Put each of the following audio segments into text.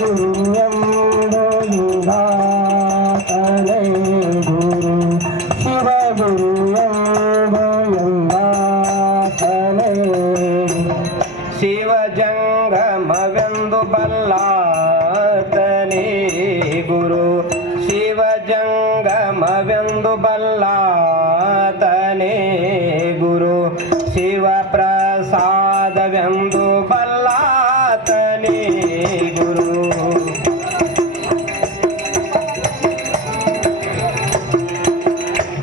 ಗುರು ಎಂಬುದಾತನೇ ಗುರು ಶಿವ ಗುರು ಎಂಬುದಾತನೇ ಶಿವ ಜಂಗಮವೆಂದು ಬಲ್ಲಾತನೇ ಗುರು ಶಿವ ಜಂಗಮವೆಂದು ಬಲ್ಲಾತನೇ ಗುರು ಶಿವ ಪ್ರಸಾದವೆಂದು ಬಲ್ಲಾತನೇ ಗುರು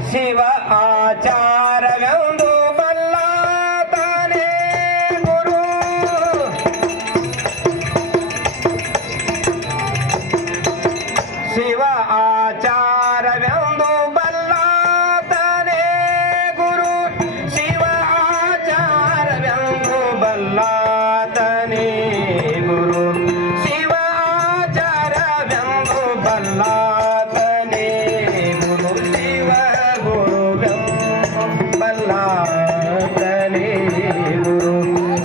ಶಿವ ಆಚಾರವೆಂದು ಬಲ್ಲಾತನೇ ಗುರು ಶಿವ ಆಚಾರವೆಂದು ಬಲ್ಲಾತನೇ ಗುರು ಶಿವ ಆಚಾರವೆಂದು ಬಲ್ಲಾತನೇ ಗುರು ಶಿವ ಆಚಾರವೆಂದು ಬಲ್ಲಾತನೇ ಗುರು ಶಿವ ಗುರುವೆಂದು ಬಲ್ಲಾತನೇ ಗುರು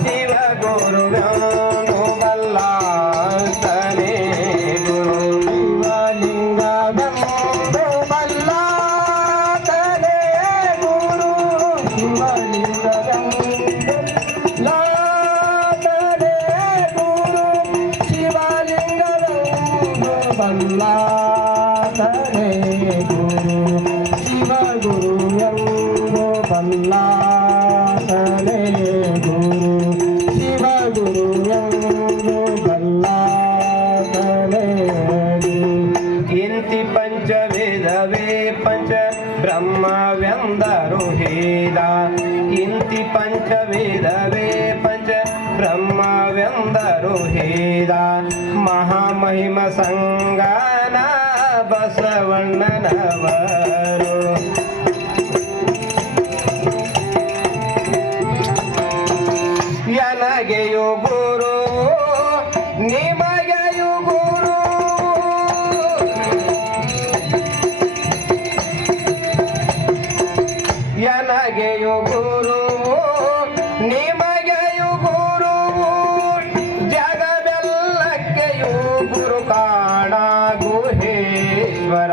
ಶಿವ ಗುರುವೆಂದು ಬಲ್ಲಾತನೇ ಗುರು ಶಿವಲಿಂಗವೆಂದು ಬಲ್ಲಾತನೇ ಗುರು ಶಿವಲಿಂಗವೆಂದು ಲಾತನೇ ಗುರು ಶಿವಲಿಂಗವೆಂದು ಬಲ್ಲಾತನೇ ಗುರು ಶಿವ ಗುರು ಎಂಬು ಬಲ್ಲಾತನೇ ಗುರು ಶಿವ ಗುರು ಎಂಬು ಬಲ್ಲಾತನೇ ಇಂತಿ ಪಂಚವೇದವೇ ಪಂಚ ಬ್ರಹ್ಮವೆಂದರು ಹೇದ ಇಂತಿ ಪಂಚವೇದವೇ ಪಂಚ ಬ್ರಹ್ಮವೆಂದರು ಹೇದ ಮಹಾಮಹಿಮ ಸಂಗನ ಬಸವಣ್ಣನವರು ನನಗೆಯು ಗುರು ನಿಮಗೆಯು ಗುರು ನನಗೆಯು ಗುರು ನಿಮಗೆಯು ಗುರು ಜಗವೆಲ್ಲಕ್ಕೆಯು ಗುರು ಕಾಣ ಗುಹೇಶ್ವರ